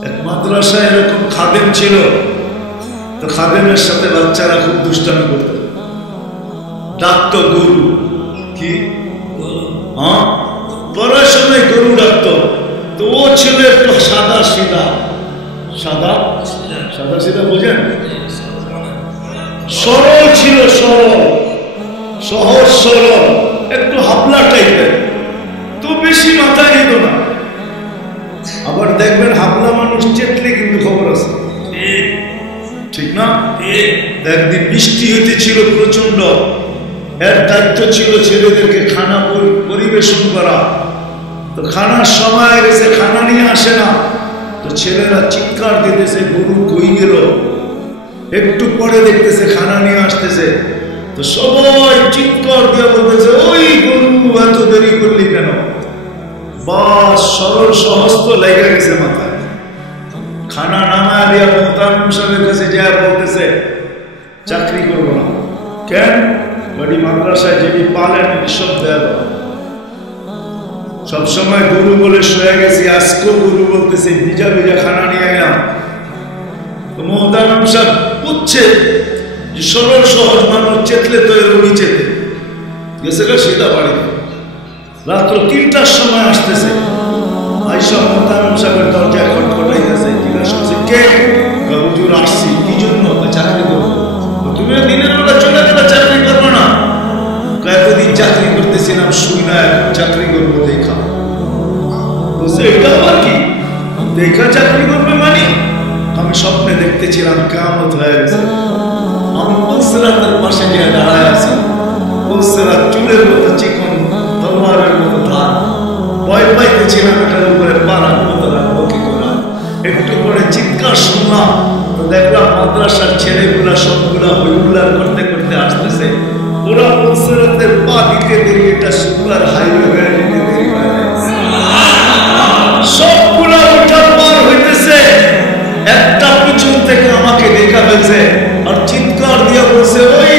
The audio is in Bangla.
এক মাদ্রাসায় এরকম খাদেম ছিল, তো খাদেমের সাথে বাচ্চারা খুব দুষ্টামি করত, ডাকতো গরু, কি হ্যাঁ পড়াশোনায় গরু ডাকতো। তো ও ছিল একটু সাদা সিধা, সাদা সাদা সিধা বোঝেন, সরল ছিল, সরল সহজ সরল, একটু হাবলা টাইপের, তো বেশি মাথায় নিত না। আবার দেখবেন হাবলা মানুষ চেতলে কিন্তু খবর আছে, ঠিক না? একদিন বৃষ্টি হইতেছিল প্রচন্ড, এর দায়িত্ব ছিল ছেলেদেরকে খানা পরিবেশন করা। তো খানার সময় গেছে, খানা নিয়ে আসে না, তো ছেলেরা চিৎকার দিতেছে গরু কই গেল। একটু পরে দেখতেছে খানা নিয়ে আসতেছে, তো সবাই চিৎকার দিয়ে বলতেছে ওই গরু এত দেরি করলি কেন? বাস সরল সহজ তো লেগে গেছে মাথায়। খানা নামায় দিয়া মোহতারাম সাহেবের কাছে যা বলতেছে চাকরি করবো না। কেন? বাড়ি মাদ্রাসায় যেটি পালেন সব দেয়, সবসময় গরু বলে শুয়ে গেছি, আজকেও গরু বলতেছে ভিজা ভিজা খানা নিয়ে গেলাম। তো মোহতারাম সাহেব বুঝছে যে সরল সহজ মানুষ চেতলে তো এরকমই চেতে গেছে গা সেটা বাড়ি। রাত্র ৩টার সময় আসতেছে, আইসা মোহতারাম সাহেবের দরজায় খটখটাইতেছে, জিজ্ঞাসা করছে কে? হুজুর আসছি। কি জন্য? চাকরি করবো। তুমি দিনের বেলা চলে গেলে চাকরি করবো না? এতদিন চাকরি করতেছিলাম শুই না, এখন চাকরি করবো দেখা। বলছে এটা আবার কি? দেখা চাকরি করবে মানে? আমি স্বপ্নে দেখতেছিলাম কিয়ামত হয়ে গেছে, আমি পুলসিরাতের পাশে গিয়ে দাঁড়ায় আছি, পুলসিরাত চুলের মতো চিকন, তলোয়ারের মতো ধার, ভয় পাইতেছিলাম এটার উপরে পারার মতো রাখবো কি করে। একটু পরে চিৎকার শুনলাম, তো দেখলাম মাদ্রাসার ছেলেগুলা সবগুলা হইহুল্লার করতে করতে আসতেছে। ওরা পুলসিরাতের পা দিতে দেরি, এটা সুপার হাইওয়ে হয়ে যেতে দেরি হয়ে গেছে। সবগুলা উঠা পার হইতেছে, একটা পিছন থেকে আমাকে দেখা ফেলছে আর চিৎকার দিয়ে বলছে ওই